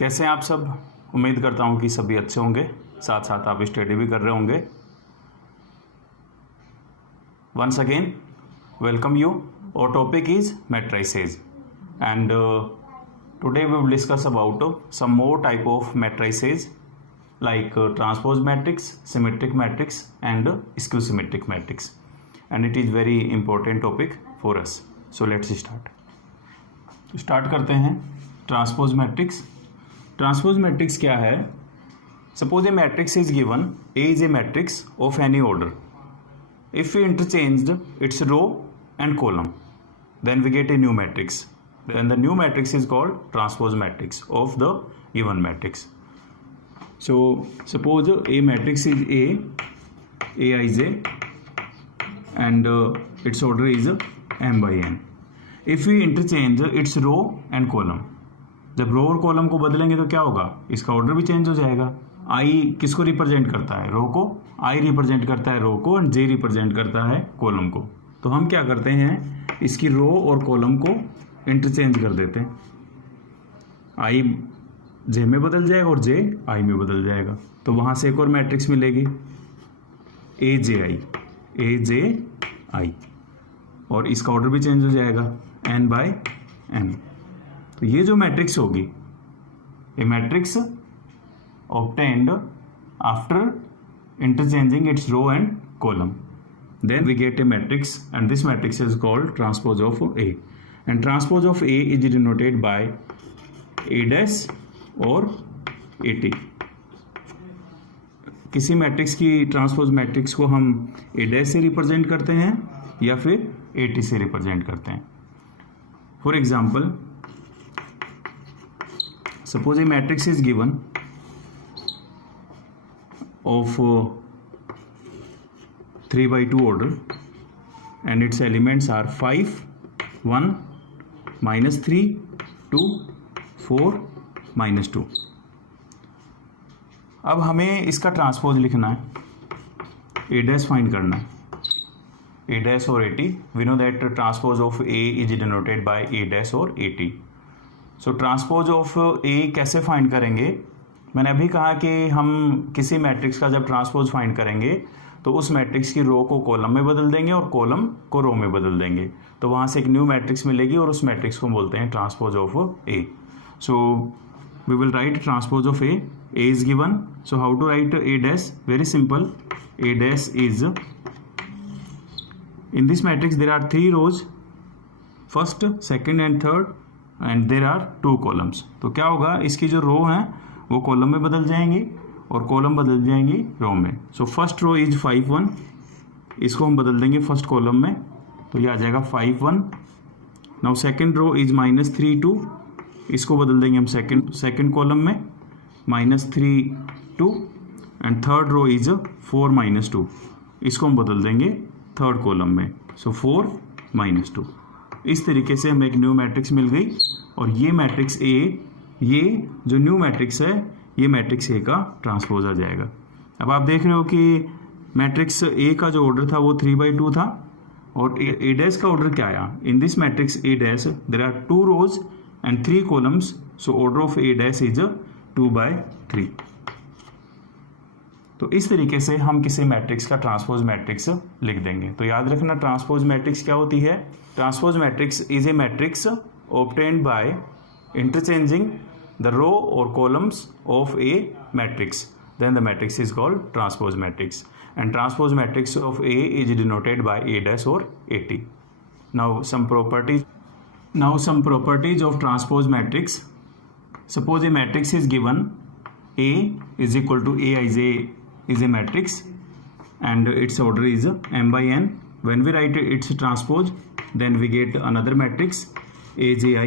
कैसे हैं आप सब। उम्मीद करता हूं कि सभी अच्छे होंगे, साथ साथ आप स्टडी भी कर रहे होंगे। Once again welcome you. और topic is matrices and today we will discuss about some more type of matrices like transpose matrix, symmetric matrix and skew symmetric matrix, and it is very important topic for us. So let's start करते हैं। Transpose matrix. Transpose matrix क्या है? Suppose a matrix is given, A is a matrix of any order. If we interchanged its row and column, then we get a new matrix. Then the new matrix is called transpose matrix of the given matrix. So suppose a matrix is Aij, and its order is m by n. If we interchange its row and column, जब रो और column को बदलेंगे तो क्या होगा? इसका order भी change हो जाएगा। आई किसको रिप्रेजेंट करता है? रो को। आई रिप्रेजेंट करता है रो को एंड जे रिप्रेजेंट करता है कॉलम को। तो हम क्या करते हैं, इसकी रो और कॉलम को इंटरचेंज कर देते हैं। आई जे में बदल जाएगा और जे आई में बदल जाएगा। तो वहाँ से एक और मैट्रिक्स मिलेगी, ए जे आई, और इसका ऑर्डर भी चेंज हो जाएगा, एन बाय एन। तो ये जो मैट्रिक्स होगी, a matrix obtained after interchanging its row and column, then we get a matrix, and this matrix is called transpose of A, and transpose of A is denoted by A dash और AT। किसी matrix की transpose matrix को हम A dash से represent करते हैं या फिर AT से रिप्रेजेंट करते हैं। For example, suppose a matrix is given of 3/2 order and its elements are 5, 1, -3, 2, 4, -2। अब हमें इसका ट्रांसपोज लिखना है, ए डैश फाइंड करना है, ए डैश और A T. We know that transpose of A is denoted by A dash और A T. So transpose of A कैसे फाइंड करेंगे? मैंने अभी कहा कि हम किसी मैट्रिक्स का जब ट्रांसपोज फाइंड करेंगे तो उस मैट्रिक्स की रो को कॉलम में बदल देंगे और कॉलम को रो में बदल देंगे। तो वहाँ से एक न्यू मैट्रिक्स मिलेगी और उस मैट्रिक्स को बोलते हैं transpose of A. So we will write transpose of A is given. So how to write A dash? Very simple. A dash is, in this matrix there are 3 rows, first, second and third, and there are 2 columns. तो क्या होगा, इसकी जो रो हैं वो column में बदल जाएंगी और कॉलम बदल जाएंगी रो में। सो फर्स्ट रो इज 5, 1, इसको हम बदल देंगे फर्स्ट कॉलम में, तो ये आ जाएगा 5, 1। नाउ सेकेंड रो इज -3, 2, इसको बदल देंगे हम सेकेंड कॉलम में, -3, 2, एंड थर्ड रो इज 4, -2, इसको हम बदल देंगे थर्ड कॉलम में, सो 4, -2। इस तरीके से हमें एक न्यू मैट्रिक्स मिल गई, और ये मैट्रिक्स ए, ये जो न्यू मैट्रिक्स है, ये मैट्रिक्स ए का ट्रांसपोज आ जाएगा। अब आप देख रहे हो कि मैट्रिक्स ए का जो ऑर्डर था वो 3/2 था, और ए डैश का ऑर्डर क्या आया? In this matrix A dash there are 2 rows and 3 columns, so order of A dash is 2/3। तो इस तरीके से हम किसी मैट्रिक्स का ट्रांसपोज मैट्रिक्स लिख देंगे। तो याद रखना, ट्रांसपोज मैट्रिक्स क्या होती है? Transpose matrix is a matrix obtained by interchanging the row or columns of a matrix, then the matrix is called transpose matrix, and transpose matrix of A is denoted by A dash or AT. Now some properties of transpose matrix. Suppose a matrix is given, A is equal to Aij is a matrix and its order is m by n. When we write its transpose, then we get another matrix Aji,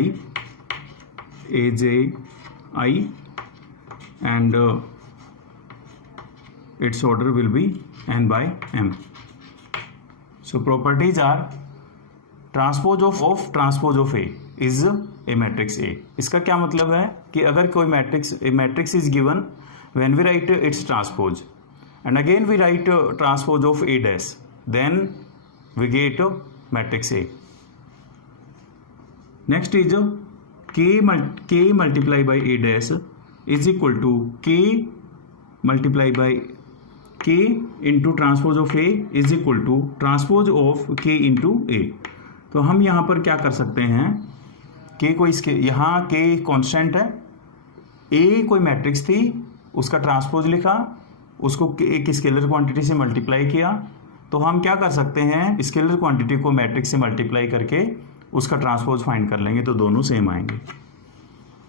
and its order will be n by m. So properties are transpose of A is a matrix A. इसका क्या मतलब है कि अगर कोई matrix is given, when we write its transpose and again we write transpose of A dash, then we get matrix A. Next is k multiply by A dash is equal to K multiply by K into transpose of A is equal to transpose of K into A. तो हम यहाँ पर क्या कर सकते हैं, के को इसके यहाँ के कॉन्स्टेंट है, ए कोई मैट्रिक्स थी उसका ट्रांसपोज लिखा, उसको एक स्केलर क्वांटिटी से मल्टीप्लाई किया। तो हम क्या कर सकते हैं, स्केलर क्वांटिटी को मैट्रिक्स से मल्टीप्लाई करके उसका ट्रांसपोज फाइंड कर लेंगे तो दोनों सेम आएंगे।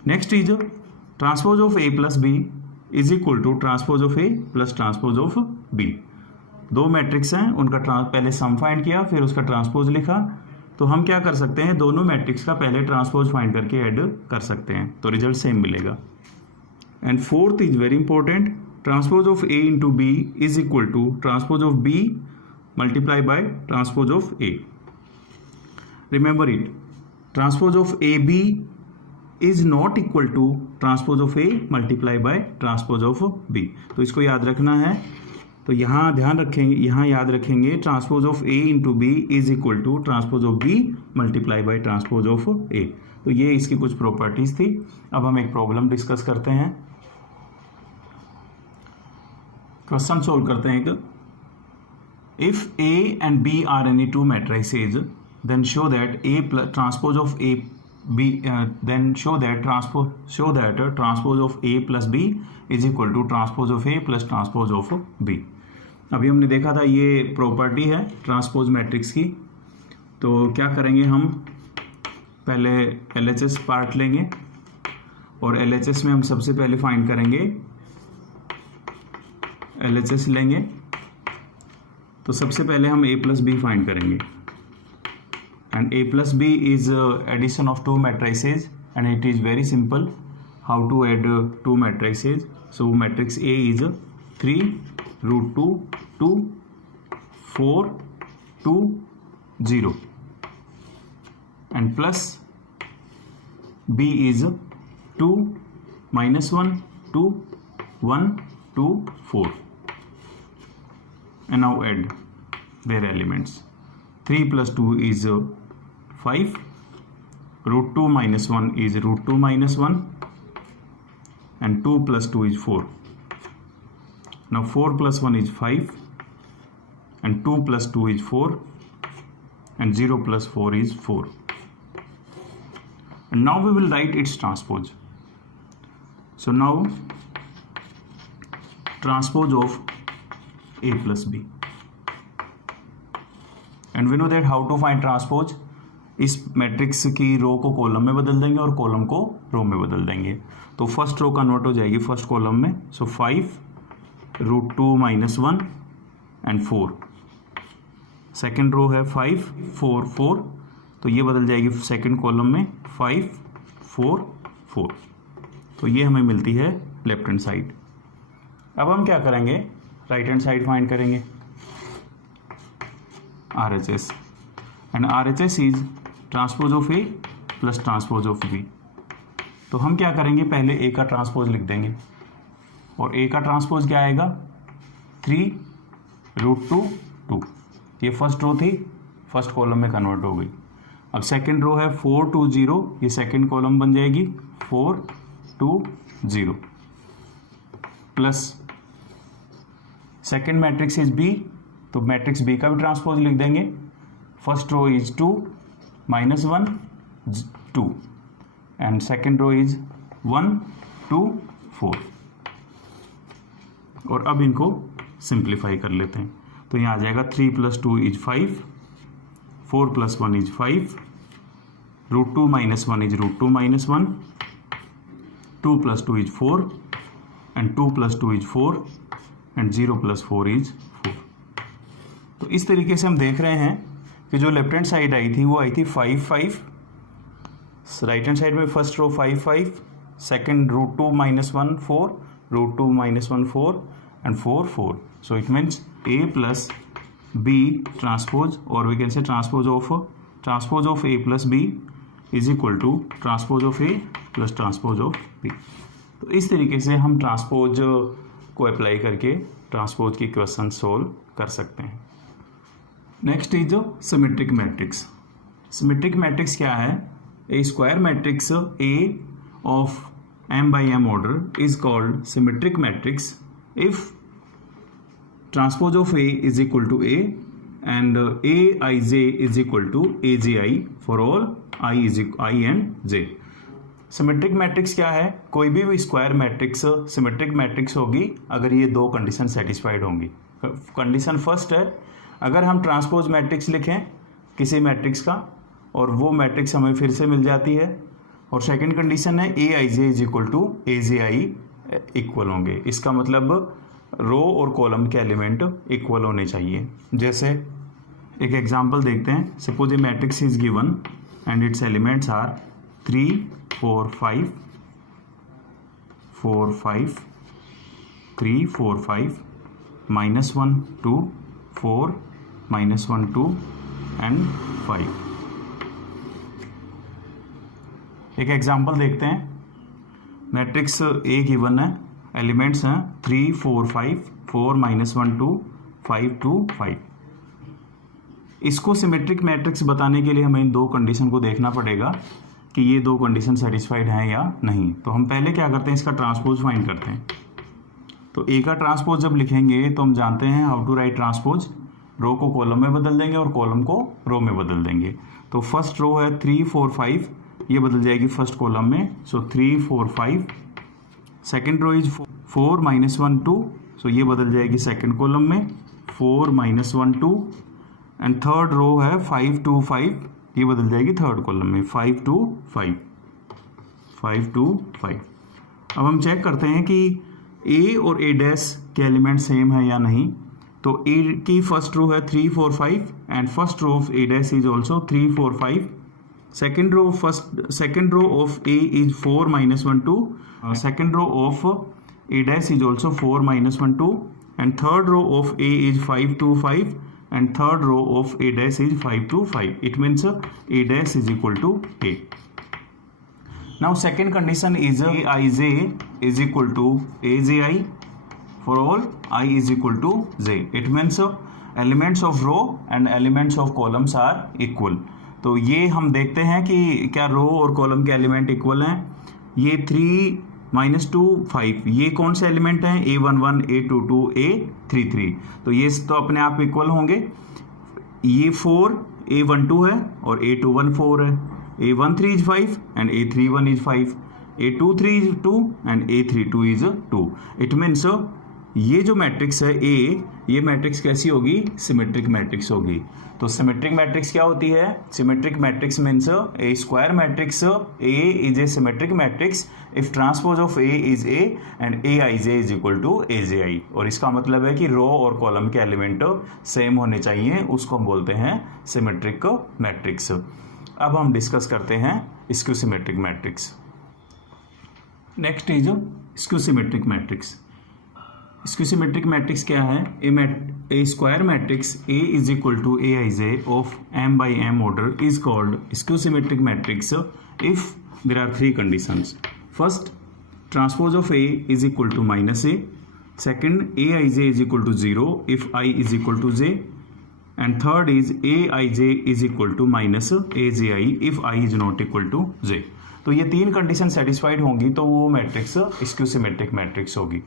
Next is transpose of A plus B is equal to transpose of A plus transpose of B. दो मैट्रिक्स हैं, उनका पहले सम फाइंड किया फिर उसका ट्रांसपोज लिखा। तो हम क्या कर सकते हैं, दोनों मैट्रिक्स का पहले ट्रांसपोज फाइंड करके ऐड कर सकते हैं तो रिजल्ट सेम मिलेगा। And fourth is very important, transpose of A into B is equal to transpose of B multiply by transpose of A. Remember it, transpose of A B is not equal to transpose of A multiply by transpose of B. तो इसको याद रखना है, तो यहाँ ध्यान रखेंगे, यहाँ याद रखेंगे transpose of A into B is equal to transpose of B multiply by transpose of A. तो ये इसकी कुछ प्रॉपर्टीज थी। अब हम एक प्रॉब्लम डिस्कस करते हैं, क्वेश्चन सोल्व करते हैं। एक, if A and B are any two matrices then show that A transpose of A B then show that transpose of A plus B is equal to transpose of A plus transpose of B. अभी हमने देखा था ये property है transpose matrix की। तो क्या करेंगे, हम पहले LHS पार्ट लेंगे और LHS में हम सबसे पहले फाइंड करेंगे, LHS लेंगे तो सबसे पहले हम a प्लस बी फाइंड करेंगे। And a plus B is addition of two matrices and it is very simple how to add two matrices. So matrix A is 3 √2 2 4 2 0 and plus B is 2 -1 2 1 2 4 and now add their elements. 3 plus 2 is 5, √2 minus 1 is √2 minus 1 and 2 plus 2 is 4. Now 4 plus 1 is 5 and 2 plus 2 is 4 and 0 plus 4 is 4. And now we will write its transpose. So now transpose of A plus B. And we know that how to find transpose. इस matrix की रो को column में बदल देंगे और column को रो में बदल देंगे। तो फर्स्ट रो कन्वर्ट हो जाएगी फर्स्ट कॉलम में। सो 5 √2 minus 1 and 4। सेकेंड रो है 5 4 4, तो ये बदल जाएगी सेकेंड कॉलम में 5 4 4। तो ये हमें मिलती है लेफ्ट हैंड साइड। अब हम क्या करेंगे, राइट हैंड साइड फाइंड करेंगे RHS। And RHS is transpose of A plus transpose of B। तो हम क्या करेंगे, पहले A का ट्रांसपोज लिख देंगे और A का ट्रांसपोज क्या आएगा 3 √2 2। ये फर्स्ट रो थी, फर्स्ट कॉलम में कन्वर्ट हो गई। अब सेकंड रो है 4 2 0, ये सेकंड कॉलम बन जाएगी 4 2 0 plus second matrix is B, तो मैट्रिक्स B का भी ट्रांसपोज लिख देंगे। First row is 2 -1 2 and second row is 1 2 4। और अब इनको सिंप्लीफाई कर लेते हैं। तो यहाँ आ जाएगा 3 + 2 is 5, 4 + 1 is 5, √2 - 1 is √2 - 1, 2 + 2 is 4 and 2 + 2 is 4 and 0 + 4 is 4। तो इस तरीके से हम देख रहे हैं कि जो लेफ्ट हैंड साइड आई थी वो आई थी 5 5, राइट हैंड साइड में first row 5 5, second √2 - 1 4, √2 - 1 4 and 4 4. So it means A plus B transpose, or we can say transpose of A plus B is equal to transpose of A plus transpose of B. तो इस तरीके से हम transpose को apply करके transpose की question solve कर सकते हैं। Next is symmetric matrix. Symmetric matrix क्या है, a square matrix A of m by m order is called symmetric matrix if transpose of A is equal to A and Aij is equal to Aji for all I and j. Symmetric matrix क्या है? कोई भी square matrix symmetric matrix होगी अगर ये दो condition satisfied होंगी. Condition first है, अगर हम ट्रांसपोज मैट्रिक्स लिखें किसी मैट्रिक्स का और वो मैट्रिक्स हमें फिर से मिल जाती है, और सेकंड कंडीशन है A I J is equal to A J I equal होंगे. इसका मतलब रो और कॉलम के एलिमेंट इक्वल होने चाहिए. जैसे एक एग्जांपल देखते हैं. Suppose a matrix is given and its elements are 3 4 5 4 5 3 4 5 -1 2 4 -1 2 and 5. एक एग्जांपल देखते हैं. मैट्रिक्स ए गिवन है, एलिमेंट्स हैं 3 4 5 4 -1 2 5 2 5. इसको सिमेट्रिक मैट्रिक्स बताने के लिए हमें इन दो कंडीशन को देखना पड़ेगा कि ये दो कंडीशन सेटिस्फाइड हैं या नहीं. तो हम पहले क्या करते हैं, इसका ट्रांसपोज फाइंड करते हैं. तो ए का ट्रांसपोज जब लिखेंगे तो हम जानते हैं हाउ टू राइट ट्रांसपोज. रो को कॉलम में बदल देंगे और कॉलम को रो में बदल देंगे. तो फर्स्ट रो है 3 4 5, ये बदल जाएगी फर्स्ट कॉलम में. सो 3 4 5. सेकेंड रो इज 4 -1 2, सो ये बदल जाएगी सेकेंड कॉलम में 4 -1 2. एंड थर्ड रो है 5 2 5, ये बदल जाएगी थर्ड कॉलम में 5 2 5 5 2 5. अब हम चेक करते हैं कि ए और ए डैश के एलिमेंट सेम है या नहीं. तो ए की फर्स्ट रो है 3 4 5 and first row of A dash is also 3 4 5. Second row of A is 4 -1 2. Second row of A dash is also 4 -1 2 and third row of A is 5 2 5 and third row of A dash is 5 2 5. It means A dash is equal to A. Now second condition is Aij is equal to Aji for all I is equal to j. It means elements of row and elements of columns are equal. तो ये हम देखते हैं कि क्या रो और column के element equal हैं. ये 3 -2 5, ये कौन से एलिमेंट हैं? A11 A22 A33. तो ये तो अपने आप इक्वल होंगे. ये 4 A12 है और A21 4 है. A13 is 5 and A31 is 5. A23 is 2 and A32 is 2. It means ये जो मैट्रिक्स है A, ये मैट्रिक्स कैसी होगी? सिमेट्रिक मैट्रिक्स होगी. तो सिमेट्रिक मैट्रिक्स क्या होती है? Symmetric matrix means a square matrix A is a symmetric matrix if transpose of A is A and Aij is equal to Aji. और इसका मतलब है कि रो और कॉलम के एलिमेंट सेम होने चाहिए, उसको हम बोलते हैं सिमेट्रिक मैट्रिक्स. अब हम डिस्कस करते हैं skew symmetric matrix. Next is skew symmetric matrix. Skew symmetric matrix क्या है? A square matrix A is equal to Aij of m by m order is called skew symmetric matrix if there are three conditions. First, transpose of A is equal to -A. Second, Aij is equal to 0 if I is equal to j. And third is Aij is equal to -Aji if I is not equal to j. तो ये तीन condition satisfied होंगी तो वो matrix skew symmetric matrix होगी.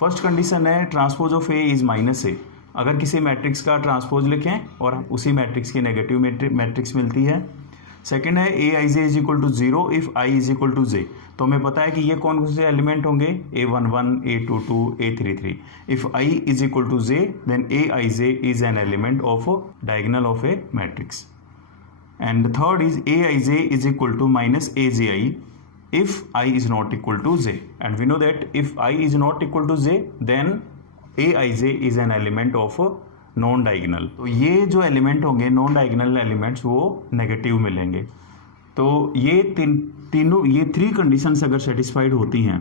First condition है transpose of A is -A. अगर किसी मैट्रिक्स का ट्रांसपोज लिखें और उसी मैट्रिक्स की नेगेटिव मैट्रिक्स मिलती है. सेकंड है Aij is equal to 0 if I is equal to j. तो हमें पता है कि ये कौन से एलिमेंट होंगे? A11 A22 A33. If I is equal to j then Aij is an element of diagonal of A matrix. And third is Aij is equal to -Aji if I is not equal to j, and we know that if I is not equal to j then Aij is an element of non diagonal. तो ये जो element होंगे non diagonal elements वो negative मिलेंगे. तो ये तीनों ये थ्री कंडीशंस अगर सेटिस्फाइड होती हैं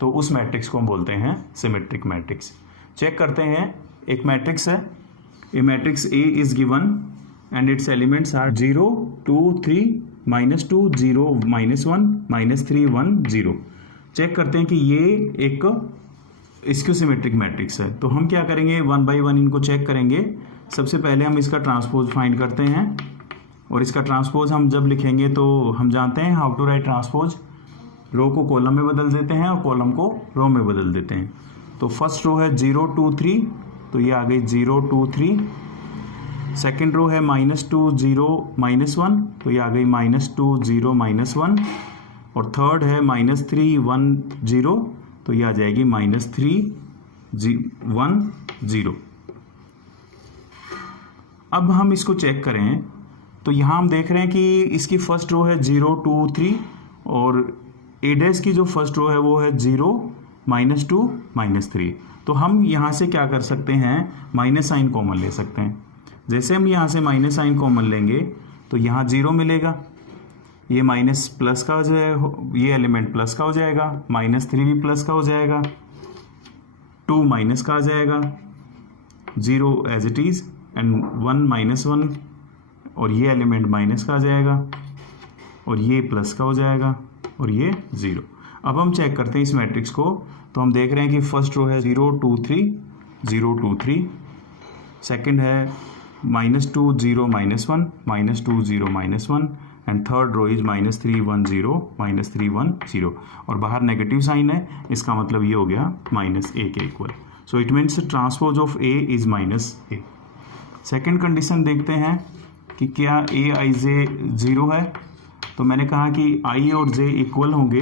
तो उस मैट्रिक्स को हम बोलते हैं सिमेट्रिक मैट्रिक्स. चेक करते हैं. एक मैट्रिक्स है, a matrix A is given and its elements are 0 2 3 -2 0 -1 -3 1 0. Check करते हैं कि ये एक स्क्यू सिमेट्रिक मैट्रिक्स है. तो हम क्या करेंगे? 1 by 1 इनको चेक करेंगे. सबसे पहले हम इसका ट्रांसपोज फाइंड करते हैं और इसका ट्रांसपोज हम जब लिखेंगे तो हम जानते हैं हाउ टू राइट ट्रांसपोज. रो को कॉलम में बदल देते हैं और कॉलम को रो में बदल देते हैं। तो फर्स्ट रो है 0 2 3, तो ये आ गई 0 2 3। सेकेंड रो है -2 0 -1, तो ये आ गई -2 0 -1। और थर्ड है -3 1 0, तो ये आ जाएगी -3 1 0। अब हम इसको चेक करें तो यहाँ हम देख रहे हैं कि इसकी फर्स्ट रो है 0 2 3 और ए डैश की जो फर्स्ट रो है वो है 0 -2 -3। तो हम यहाँ से क्या कर सकते हैं, माइनस साइन कॉमन ले सकते हैं। जैसे हम यहाँ से माइनस साइन कॉमन लेंगे तो यहाँ 0 मिलेगा, ये माइनस प्लस का हो जाएगा, ये एलिमेंट प्लस का हो जाएगा, -3 भी प्लस का हो जाएगा, 2 माइनस का आ जाएगा, 0 एज इट इज़ एंड 1 -1, और ये एलिमेंट माइनस का आ जाएगा, और ये प्लस का हो जाएगा, और ये 0। अब हम चेक करते हैं इस मैट्रिक्स को। तो हम देख रहे हैं कि फर्स्ट रो है 0 2 3 0 2 3, सेकेंड है -2 0 -1 -2 0 -1, एंड थर्ड रो इज -3 1 0 -3 1 0, और बाहर नेगेटिव साइन है, इसका मतलब ये हो गया -a के equal. So it means transpose of a is -a। Second condition देखते हैं कि क्या aij 0 है। तो मैंने कहा कि i और j इक्वल होंगे,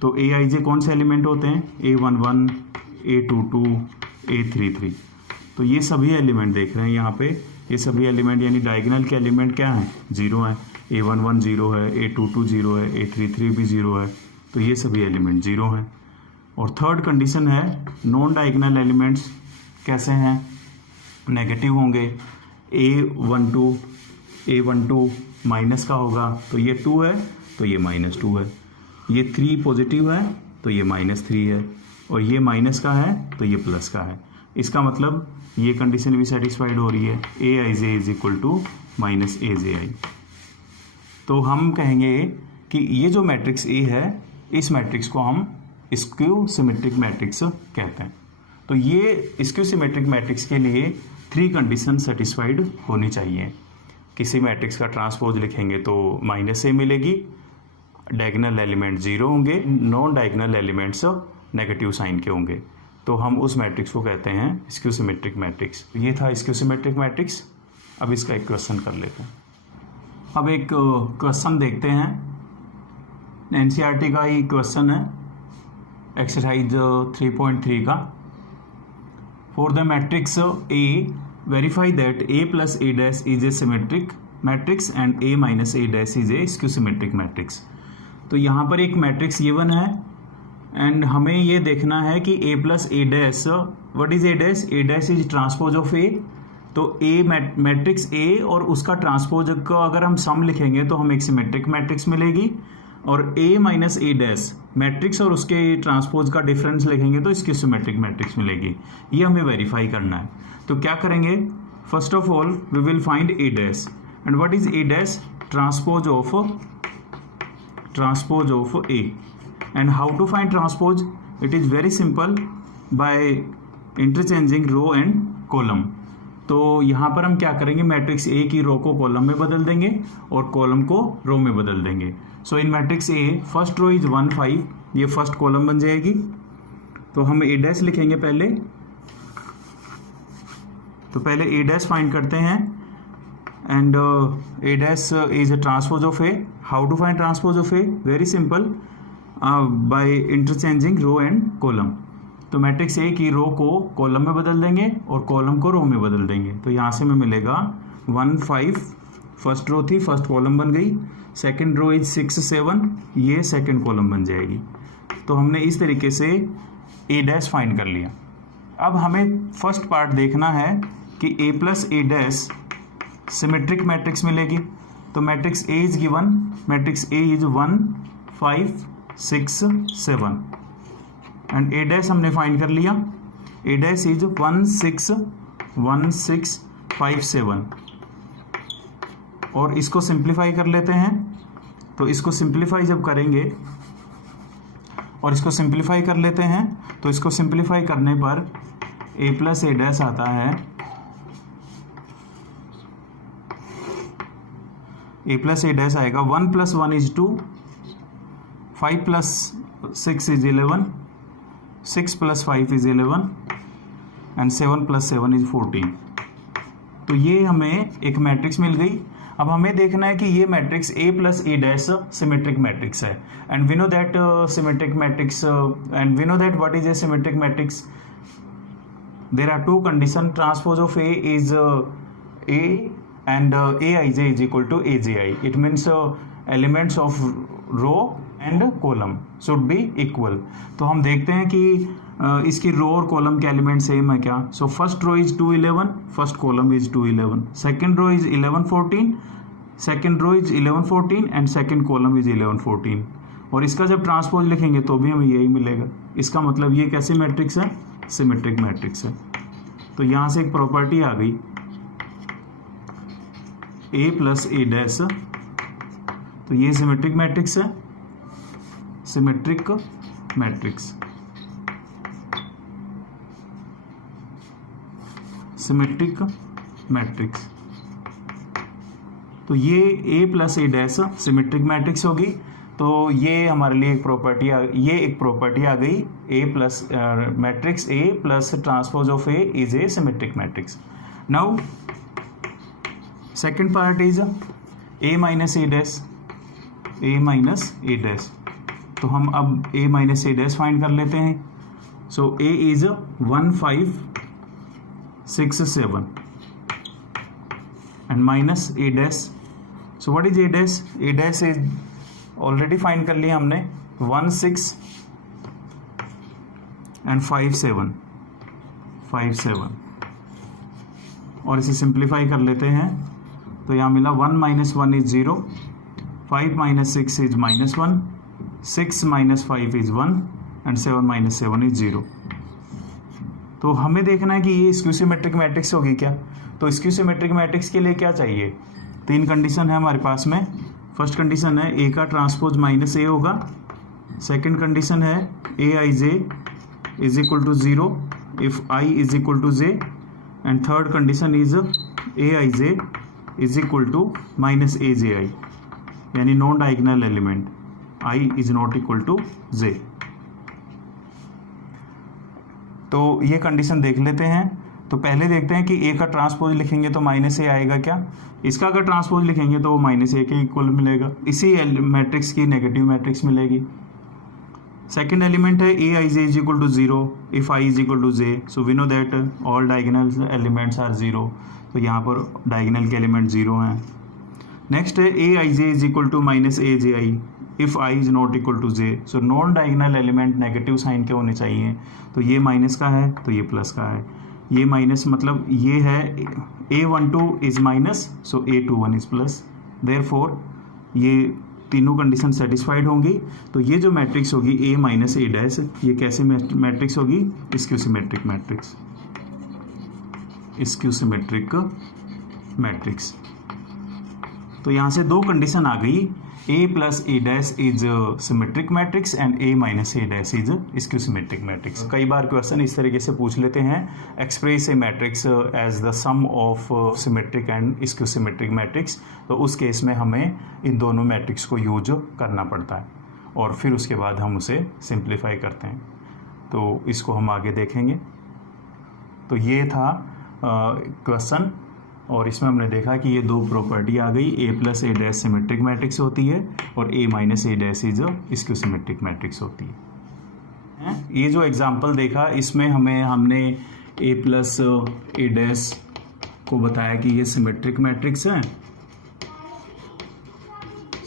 तो aij कौन से एलिमेंट होते हैं, a11 a22 a33। तो ये सभी एलिमेंट देख रहे हैं यहाँ पे, ये सभी एलिमेंट यानी डायगोनल के एलिमेंट क्या हैं, 0 हैं। a11 0 है, a22 0 है, a33 भी 0 है, तो ये सभी एलिमेंट 0 हैं। और थर्ड कंडीशन है नॉन डायगोनल एलिमेंट्स कैसे हैं, नेगेटिव होंगे। a12 माइनस का होगा, तो ये 2 है तो ये -2 है, ये 3 पॉजिटिव है तो ये -3 है, और ये माइनस का है तो ये प्लस का है। इसका मतलब ये कंडीशन भी सेटिस्फाइड हो रही है, aij is equal to -aji। तो हम कहेंगे कि ये जो मैट्रिक्स A है, इस मैट्रिक्स को हम स्क्यू सिमेट्रिक मैट्रिक्स कहते हैं। तो ये स्क्यू सिमेट्रिक मैट्रिक्स के लिए 3 कंडीशन सेटिस्फाइड होनी चाहिए। किसी मैट्रिक्स का ट्रांसपोज लिखेंगे तो -a मिलेगी, डायगोनल एलिमेंट 0 होंगे, non diagonal elements negative sign के होंगे, तो हम उस मैट्रिक्स को कहते हैं स्क्यू सिमेट्रिक मैट्रिक्स। ये था स्क्यू सिमेट्रिक मैट्रिक्स। अब इसका एक क्वेश्चन कर लेते हैं। अब एक क्वेश्चन देखते हैं, एनसीईआरटी का ही क्वेश्चन है, एक्सरसाइज 3.3 का। For the matrix A, verify that A plus A dash is a symmetric matrix and A minus A dash is a skew symmetric matrix। तो यहाँ पर एक मैट्रिक्स गिवन है एंड हमें ये देखना है कि A plus A dash, what is A dash? A dash is transpose of A। तो A मैट्रिक्स A और उसका ट्रांसपोज का अगर हम सम लिखेंगे तो हमें एक सिमेट्रिक मैट्रिक्स मिलेगी, और A minus A dash matrix और उसके ट्रांसपोज का डिफरेंस लिखेंगे तो इसकी सिमेट्रिक मैट्रिक्स मिलेगी। ये हमें वेरीफाई करना है। तो क्या करेंगे, first of all we will find A dash, and what is A dash? Transpose of A। And how to find transpose? It is very simple, by interchanging row and column. तो यहाँ पर हम क्या करेंगे, मैट्रिक्स A की रो को column में बदल देंगे और कॉलम को रो में बदल देंगे। So in matrix A first row is 1 5, ये फर्स्ट कॉलम बन जाएगी। तो हम A डैश लिखेंगे पहले, तो पहले A डैश फाइंड करते हैं, and A dash is a transpose of A। How to find transpose of A? Very simple, by interchanging row and column. तो मैट्रिक्स A की रो को कॉलम में बदल देंगे और कॉलम को रो में बदल देंगे। तो यहाँ से हमें मिलेगा 1 5, फर्स्ट रो थी, फर्स्ट कॉलम बन गई। सेकंड रो इज 6 7, ये सेकंड कॉलम बन जाएगी। तो हमने इस तरीके से A डैश फाइंड कर लिया। अब हमें फर्स्ट पार्ट देखना है कि A plus A dash symmetric matrix मिलेगी। तो matrix A is given, matrix A is 1 5 6 7, and A dash हमने फाइंड कर लिया। A डैश इज 1 6 1 6 5 7, और इसको सिंप्लीफाई कर लेते हैं। तो इसको सिंप्लीफाई जब करेंगे और इसको सिंप्लीफाई कर लेते हैं, तो इसको सिंप्लीफाई करने पर A प्लस A डैश आता है, A प्लस A डैश आएगा 1 + 1 = 2, 5 plus 6 is 11, 6 plus 5 is 11 and 7 plus 7 is 14। तो ये हमें एक मैट्रिक्स मिल गई। अब हमें देखना है कि ये matrix A plus A dash symmetric matrix है and we know that symmetric matrix and we know that what is a symmetric matrix. There are two condition, transpose of A is A and Aij is equal to Aji. It means elements of row and column should be equal। तो हम देखते हैं कि इसकी रो और column के element same है क्या। So first row is 2 11, first column is 2 11, second row is 11 14, second row is 11 14 and second column is 11 14। और इसका जब ट्रांसपोज लिखेंगे तो भी हमें यही मिलेगा। इसका मतलब ये कैसे मैट्रिक्स है, सिमेट्रिक मैट्रिक्स है। तो यहाँ से एक प्रॉपर्टी आ गई A plus A डैश, तो ये सिमेट्रिक मैट्रिक्स है, सिमेट्रिक मैट्रिक्स, सिमेट्रिक मैट्रिक्स। तो ये A plus A dash symmetric matrix होगी। तो ये हमारे लिए एक प्रॉपर्टी आ गई A plus matrix A plus transpose of A is a symmetric matrix. Now second part is A minus A dash, A minus A dash. तो हम अब A minus A dash find कर लेते हैं। सो A is 1 5 6 7 and minus A dash. So what is A dash? A dash is already find कर लिया हमने 1 6 and 5 7 5 7 और इसे सिंप्लीफाई कर लेते हैं। तो यहाँ मिला 1 minus 1 is 0, 5 minus 6 is -1, 6 minus 5 is 1 and 7 minus 7 is 0। तो हमें देखना है कि ये स्क्यू सिमेट्रिक मैट्रिक्स होगी क्या। तो स्क्यू सिमेट्रिक मैट्रिक्स के लिए क्या चाहिए, तीन कंडीशन है हमारे पास में। फर्स्ट कंडीशन है A का ट्रांसपोज माइनस A होगा, सेकंड कंडीशन है Aij is equal to 0 if I is equal to J and third condition is Aij is equal to minus Aji, यानी non diagonal element I is not equal to J। तो ये condition देख लेते हैं। तो पहले देखते हैं कि A का ट्रांसपोज लिखेंगे तो माइनस A आएगा क्या। इसका अगर ट्रांसपोज लिखेंगे तो वो माइनस A के इक्वल मिलेगा, इसी मैट्रिक्स की नेगेटिव मैट्रिक्स मिलेगी। सेकंड एलिमेंट है Aij is equal to 0 if I is equal to J। So we know that all diagonal elements are 0। तो यहाँ पर डायगोनल के एलिमेंट 0 हैं। नेक्स्ट है Aij is equal to minus Aji if I is not equal to J। So non diagonal element negative sign के होने चाहिए। तो ये माइनस का है तो ये प्लस का है, ये माइनस मतलब ये है A12 is minus, so A21 is plus. Therefore ये तीनों कंडीशन सेटिस्फाइड होंगी। तो ये जो मैट्रिक्स होगी A माइनस A डैश, ये कैसे मैट्रिक्स होगी, skew symmetric matrix, skew symmetric matrix. तो यहाँ से दो कंडीशन आ गई, A plus A dash is symmetric matrix and A minus A dash is skew symmetric matrix. कई बार क्वेश्चन इस तरीके से पूछ लेते हैं, express a matrix as the sum of symmetric and skew symmetric matrix. तो उस केस में हमें इन दोनों मैट्रिक्स को यूज करना पड़ता है और फिर उसके बाद हम उसे सिंप्लीफाई करते हैं। तो इसको हम आगे देखेंगे। तो ये था क्वेश्चन और इसमें हमने देखा कि ये दो प्रॉपर्टी आ गई, A plus A dash symmetric matrix होती है और A minus A dash is skew symmetric matrix होती है। ये जो एग्जांपल देखा इसमें हमने A प्लस A डैश को बताया कि ये सिमेट्रिक मैट्रिक्स है,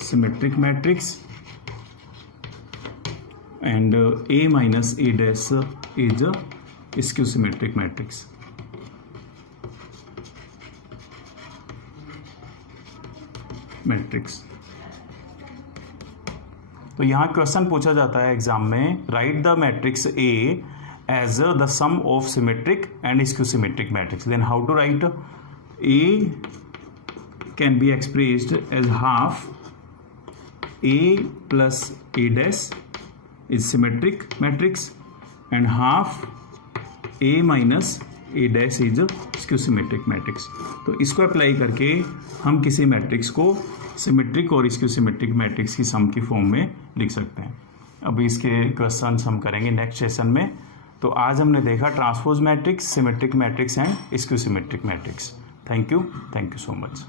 symmetric matrix, and A minus A dash is skew symmetric matrix. Matrix. तो यहाँ क्वेश्चन पूछा जाता है एग्जाम में, write the matrix A as the sum of symmetric and skew symmetric matrix. Then how to write, A can be expressed as half A plus A dash is symmetric matrix and half A minus A dash is skew symmetric matrix. तो इसको apply करके हम किसी matrix को symmetric और skew symmetric matrix की सम की form में लिख सकते हैं। अभी इसके क्वेश्चन हम करेंगे नेक्स्ट सेशन में। तो आज हमने देखा transpose matrix, symmetric matrix and skew symmetric matrix. Thank you so much.